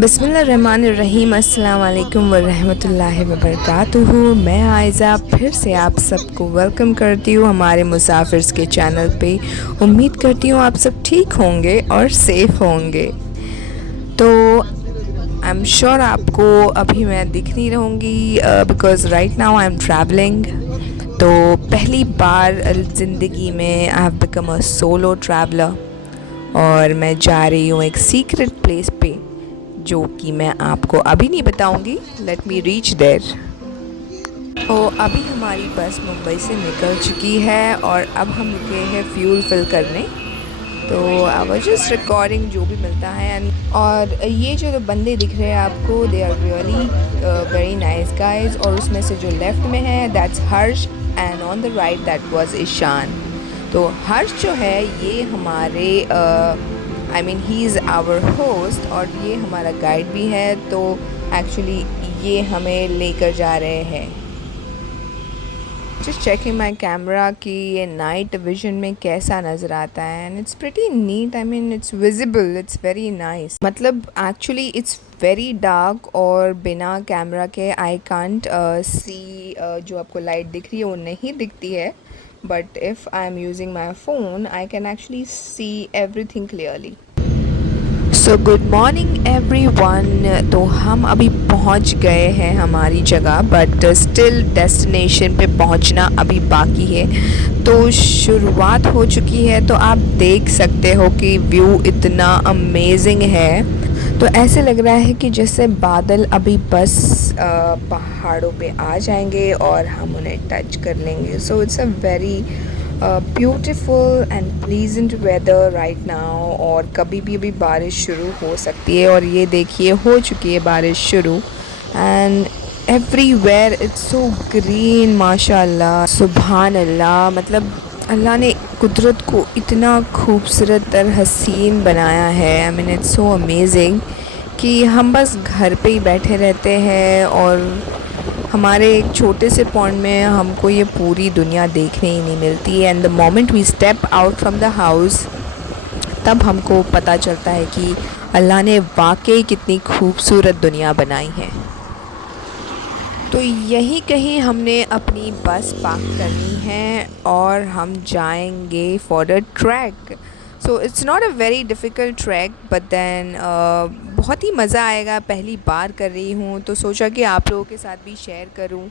बिस्मिल्लाहिर्रहमानिर्रहीम अस्सलाम वालेकुम वरहमतुल्लाहि वबरकातुहू। मैं आयज़ा फिर से आप सबको वेलकम करती हूँ हमारे मुसाफिर्स के चैनल पे। उम्मीद करती हूँ आप सब ठीक होंगे और सेफ़ होंगे। तो आई एम श्योर आपको अभी मैं दिख नहीं रहूँगी because right now I am travelling. तो पहली बार ज़िंदगी में I have become a solo traveller और मैं जा रही हूँ एक सीक्रेट प्लेस पे, जो कि मैं आपको अभी नहीं बताऊंगी। Let me reach there. तो अभी हमारी बस मुंबई से निकल चुकी है और अब हम रुके हैं फ्यूल फिल करने। तो आई वाज जस्ट रिकॉर्डिंग जो भी मिलता है और ये जो बंदे दिख रहे हैं आपको, they are really very nice guys. और उसमें से जो लेफ़्ट में है that's Harsh and on the right that was Ishaan. तो हर्ष जो है ये हमारे I mean he is our host और ये हमारा गाइड भी है। तो एक्चुअली ये हमें लेकर जा रहे हैं। जस्ट चेकिंग माई कैमरा कि ये नाइट विजन में कैसा नज़र आता है and it's pretty neat. I mean it's visible, it's very nice. मतलब एक्चुअली इट्स वेरी डार्क और बिना कैमरा के आई कांट सी। जो आपको लाइट दिख रही है वो नहीं दिखती है, but if I am using my phone I can actually see everything clearly. So good morning everyone. तो हम अभी पहुंच गए हैं हमारी जगह, बट स्टिल डेस्टिनेशन पे पहुंचना अभी बाकी है। तो शुरुआत हो चुकी है, तो आप देख सकते हो कि व्यू इतना अमेजिंग है। तो ऐसे लग रहा है कि जैसे बादल अभी बस पहाड़ों पे आ जाएंगे और हम उन्हें टच कर लेंगे। So it's a very beautiful and pleasant weather right now. और कभी भी अभी बारिश शुरू हो सकती है और ये देखिए हो चुकी है बारिश शुरू। And everywhere it's so green, माशाल्लाह, सुभान अल्लाह। मतलब अल्लाह ने कुदरत को इतना खूबसूरत और हसीन बनाया है। आई मीन इट्स सो अमेजिंग कि हम बस घर पे ही बैठे रहते हैं और हमारे एक छोटे से पॉइंट में हमको ये पूरी दुनिया देखने ही नहीं मिलती। And the moment we step out from the house, तब हमको पता चलता है कि अल्लाह ने वाकई कितनी खूबसूरत दुनिया बनाई है। तो यहीं कहीं हमने अपनी बस पार्क करनी है और हम जाएंगे for a trek. So it's not a very difficult trek, but then बहुत ही मज़ा आएगा। पहली बार कर रही हूँ तो सोचा कि आप लोगों के साथ भी शेयर करूँ।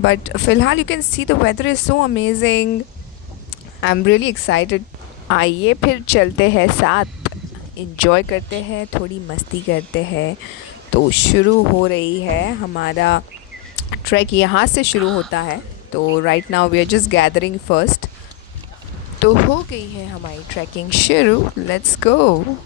बट फ़िलहाल you can see the weather is so amazing. I am really excited. आइए फिर चलते हैं साथ, इंजॉय करते हैं, थोड़ी मस्ती करते हैं। तो शुरू हो रही है हमारा ट्रैक, यहाँ से शुरू होता है। तो right now we are just gathering first. तो हो गई है हमारी ट्रैकिंग शुरू। Let's go.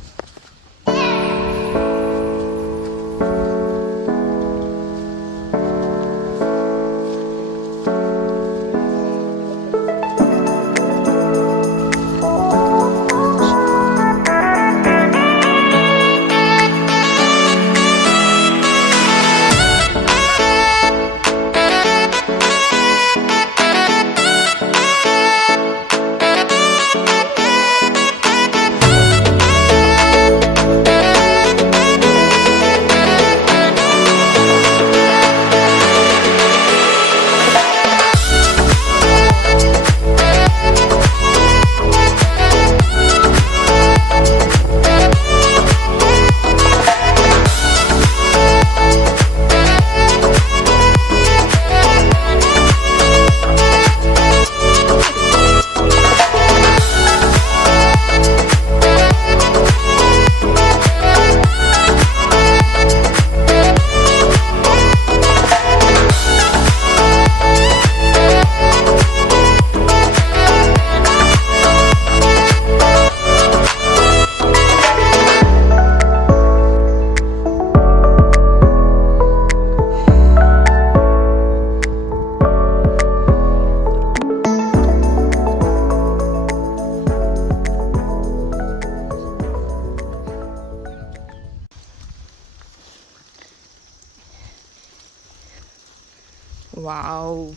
Wow,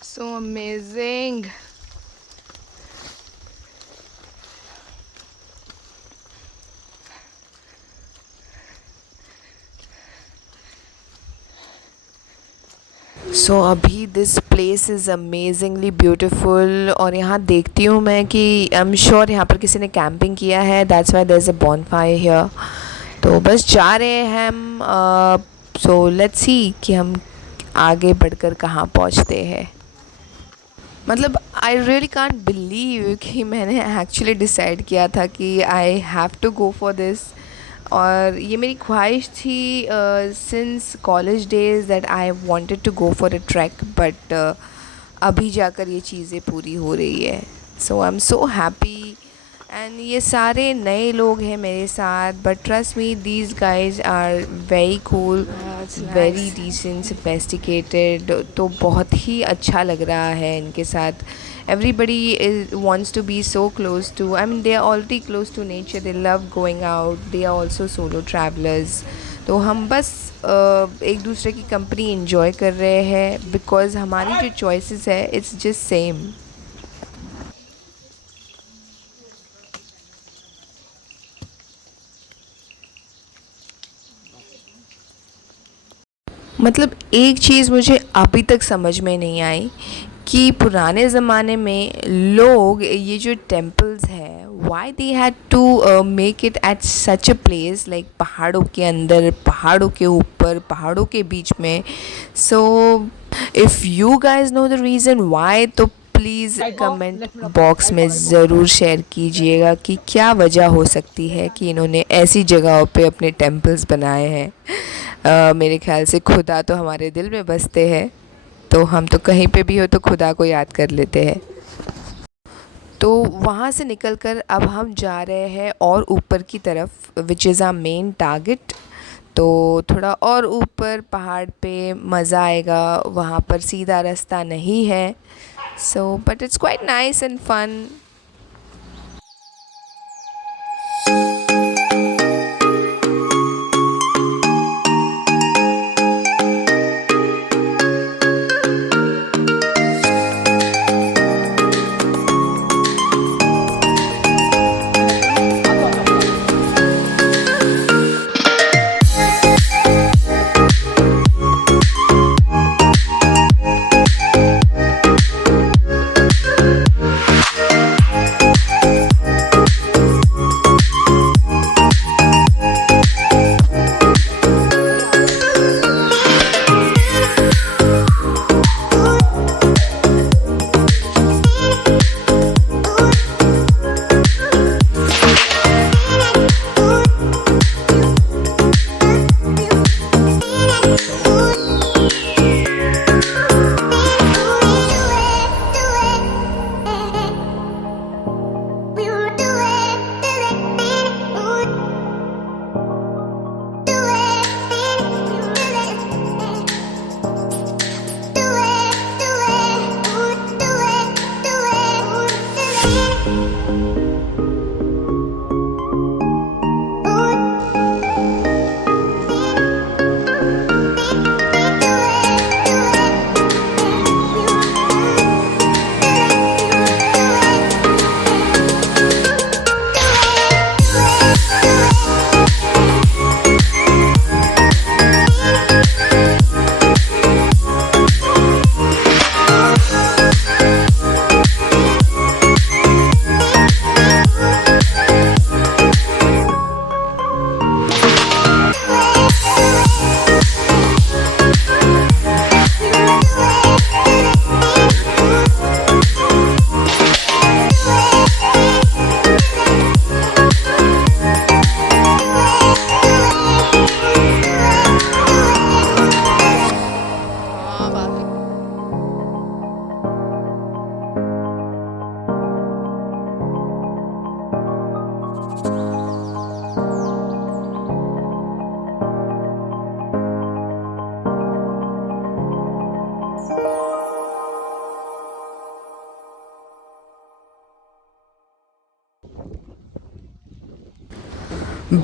so amazing. So अभी this place is amazingly beautiful, और यहाँ देखती हूँ मैं कि आई एम श्योर यहाँ पर किसी ने कैंपिंग किया है, that's why there is a bonfire here. तो बस जा रहे हैं हम। सो लेट्स सी कि हम आगे बढ़कर कहाँ पहुँचते हैं। मतलब आई रियली कांट बिलीव कि मैंने एक्चुअली डिसाइड किया था कि I have to go for this, और ये मेरी ख्वाहिश थी since college days that I wanted to go for a track, but अभी जाकर ये चीज़ें पूरी हो रही है। So I am so happy. And ये सारे नए लोग हैं मेरे साथ, but trust me these guys are very cool, very decent, sophisticated. तो बहुत ही अच्छा लग रहा है इनके साथ। everybody wants to be so close to, I mean they are already close to nature, they love going out, they are also solo travelers। तो हम बस एक दूसरे की कंपनी enjoy कर रहे हैं, बिकॉज़ हमारी जो choices है it's just same। मतलब एक चीज़ मुझे अभी तक समझ में नहीं आई कि पुराने ज़माने में लोग ये जो टेम्पल्स है, why they had to make it at such a place, like पहाड़ों के अंदर, पहाड़ों के ऊपर, पहाड़ों के बीच में। So if you guys know the reason why, तो प्लीज़ कमेंट बॉक्स में ज़रूर शेयर कीजिएगा कि क्या वजह हो सकती है कि इन्होंने ऐसी जगहों पे अपने टेम्पल्स बनाए हैं। मेरे ख्याल से खुदा तो हमारे दिल में बसते हैं, तो हम तो कहीं पे भी हो तो खुदा को याद कर लेते हैं। तो वहाँ से निकलकर अब हम जा रहे हैं और ऊपर की तरफ, which is our main target. तो थोड़ा और ऊपर पहाड़ पे मज़ा आएगा, वहाँ पर सीधा रास्ता नहीं है। So but it's quite nice and fun.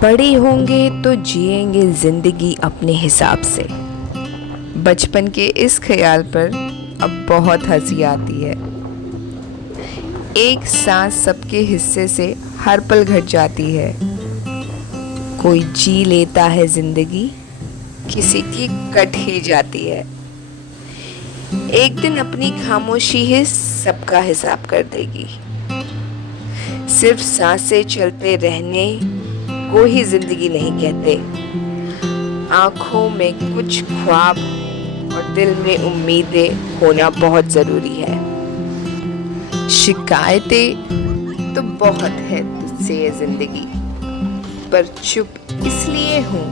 बड़े होंगे तो जिएंगे ज़िंदगी अपने हिसाब से। बचपन के इस ख्याल पर अब बहुत हंसी आती है। एक सांस सबके हिस्से से हर पल घट जाती है। कोई जी लेता है ज़िंदगी, किसी की कट ही जाती है। एक दिन अपनी खामोशी ही सबका हिसाब कर देगी। सिर्फ सांसें चलते रहने को ही जिंदगी नहीं कहते। आंखों में कुछ ख्वाब और दिल में उम्मीदें होना बहुत ज़रूरी है। शिकायतें तो बहुत है तुझसे ये ज़िंदगी, पर चुप इसलिए हूँ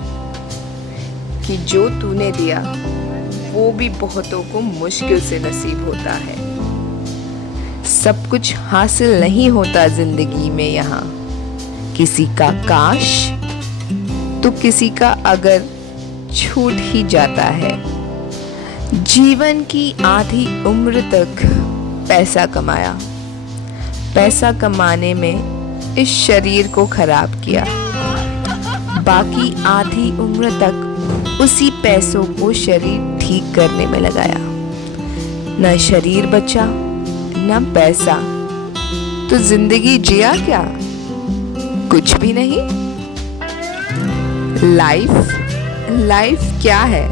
कि जो तूने दिया वो भी बहुतों को मुश्किल से नसीब होता है। सब कुछ हासिल नहीं होता ज़िंदगी में यहाँ, किसी का काश तो किसी का अगर छूट ही जाता है। जीवन की आधी उम्र तक पैसा कमाया, पैसा कमाने में इस शरीर को खराब किया, बाकी आधी उम्र तक उसी पैसों को शरीर ठीक करने में लगाया। न शरीर बचा न पैसा, तो जिंदगी जिया क्या? कुछ भी नहीं। लाइफ क्या है?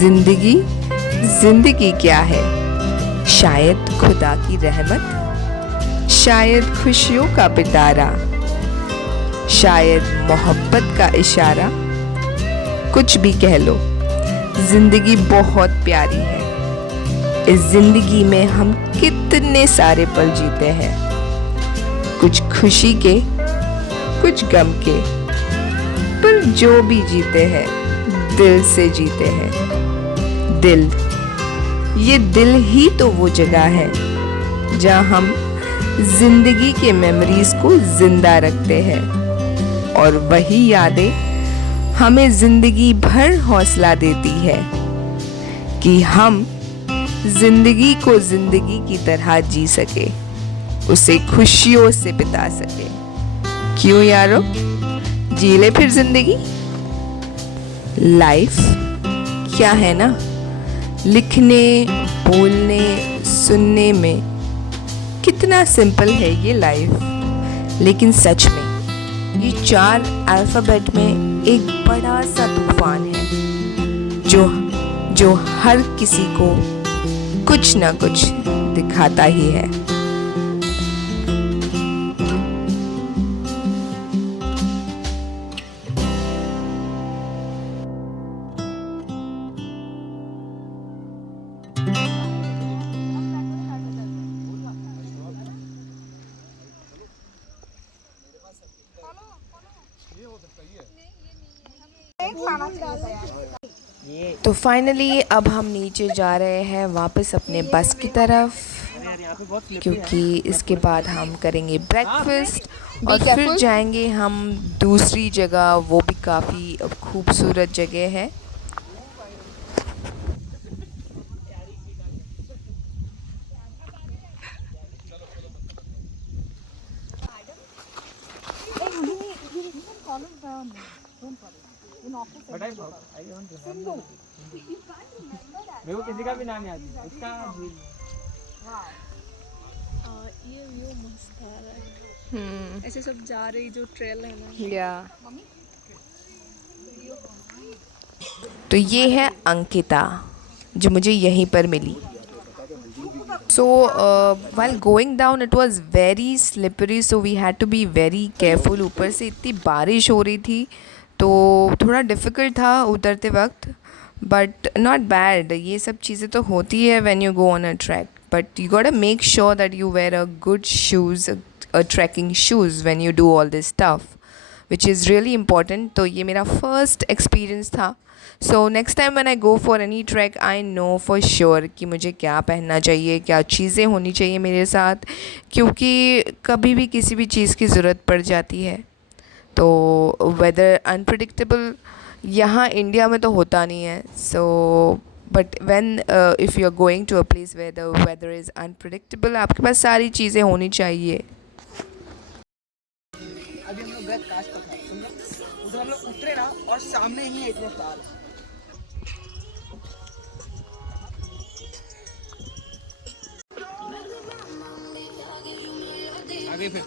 जिंदगी क्या है? शायद खुदा की रहमत, शायद खुशियों का पिटारा, शायद मोहब्बत का इशारा। कुछ भी कह लो, जिंदगी बहुत प्यारी है। इस जिंदगी में हम कितने सारे पल जीते हैं, कुछ खुशी के कुछ गम के, पर जो भी जीते हैं दिल से जीते हैं। ये दिल ही तो वो जगह है जहाँ हम जिंदगी के मेमोरीज को जिंदा रखते हैं, और वही यादें हमें जिंदगी भर हौसला देती है कि हम जिंदगी को जिंदगी की तरह जी सके, उसे खुशियों से बिता सके। क्यों यारो, जी ले फिर जिंदगी। लाइफ क्या है ना, लिखने बोलने सुनने में कितना सिंपल है ये लाइफ, लेकिन सच में ये 4 अल्फ़ाबेट में एक बड़ा सा तूफान है जो हर किसी को कुछ ना कुछ दिखाता ही है। तो फाइनली अब हम नीचे जा रहे हैं वापस अपने बस की तरफ, क्योंकि इसके बाद हम करेंगे ब्रेकफास्ट और फिर जाएंगे हम दूसरी जगह। वो भी काफ़ी खूबसूरत जगह है। मेरे को किसी का भी नाम याद नहीं उसका। ये व्यू मस्त आ रहा है। ऐसे सब जा रही जो ट्रेल है ना। या तो ये है अंकिता, जो मुझे यहीं पर मिली। So while going down it was very slippery, so we had to be very careful. ऊपर से इतनी बारिश हो रही थी तो थोड़ा डिफ़िकल्ट था उतरते वक्त, बट नॉट बैड। ये सब चीज़ें तो होती है when you go on a track, but you got to make sure that you wear a good shoes, a trekking shoes when you do all this stuff, which is really important. तो ये मेरा first experience था। So next time when I go for any trek I know for sure कि मुझे क्या पहनना चाहिए, क्या चीज़ें होनी चाहिए मेरे साथ, क्योंकि कभी भी किसी भी चीज़ की ज़रूरत पड़ जाती है। तो वेदर अनप्रिडिक्टेबल यहाँ इंडिया में तो होता नहीं है। So but when if you are going to a place where the weather is unpredictable, आपके पास सारी चीज़ें होनी चाहिए। अभी हम लोग गए काश का था, समझा? उधर हम लोग उतरे ना और सामने ही एक ताल। आगे फिर